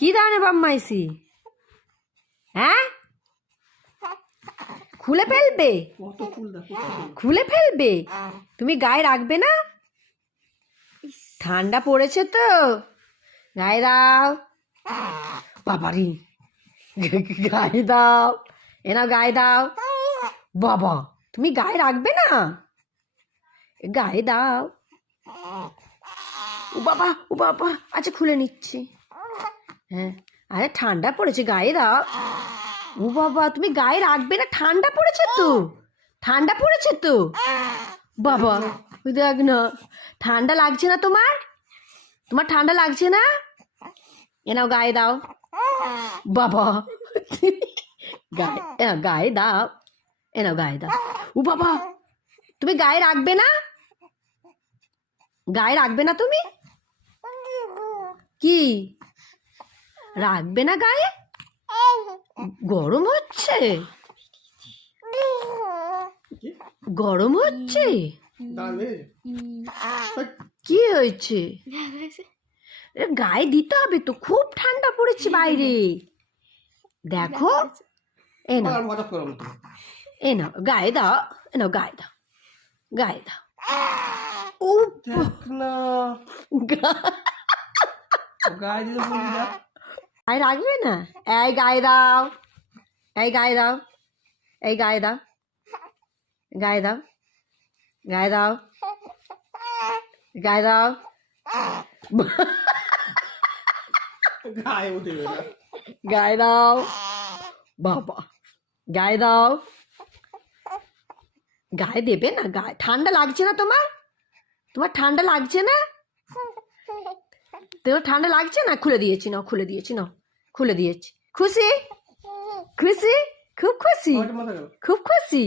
কি ধরনের বদমাইশি? হ্যাঁ, খুলে ফেলবে, কত ফুল দেখো, কত ফুল। খুলে ফেলবে। তুমি গায়ে রাখবে না? ঠান্ডা পড়েছে তো, গায়ে দাও। বাবারি, গায়ে দাও, এনা গায়ে দাও। বাবা, তুমি গায়ে রাখবে না? গায়ে দাও। ও বাবা, ও বাবা, আচ্ছা খুলে নিচ্ছি। হ্যাঁ, আরে ঠান্ডা পড়েছে, গায়ে দাও। ও বাবা, তুমি গায়ে রাখবে না? ঠান্ডা পড়েছে তো, ঠান্ডা পড়েছে তো। বাবা, ওই দেখ না, ঠান্ডা লাগছে না তোমার? তোমার ঠান্ডা লাগছে না? এনাও গায়ে দাও। বাবা, গায়ে দাও, এনাও গায়ে দাও। ও বাবা, তুমি গায়ে রাখবে না? গায়ে রাখবে না তুমি? কি রাখবে না গায়ে? গরম হচ্ছে, গরম হচ্ছে। দাঁড়াবে। কি হয়েছে? গায়ে দিতে হবে তো, খুব ঠান্ডা পড়েছে বাইরে। দেখো, এ না, আর মজা করো না। এ না, গায়ে দাও, এ না গায়ে দাও, গায়ে দাও। ও দেখ না, গায়ে দিতে বলি না। গায়ে রাখবে না? এই গায়ে দাও, এই গায়ে দাও, এই গায়ে দাও, গায়ে দাও, গায়ে দাও, গায়ে দাও। গায়ে উঠবে না। গায়ে দাও। বাবা, গায়ে দাও। গায়ে দেবে না? গায়ে ঠান্ডা লাগছে না তোমার? তোমার ঠান্ডা লাগছে না? তোমার ঠান্ডা লাগছে না? খুলে দিয়েছি, নাও খুলে দিয়েছি, নাও খুলে দিয়েছি। খুশি? খুশি? খুব খুশি, আমার মাথা গেল। খুব খুশি।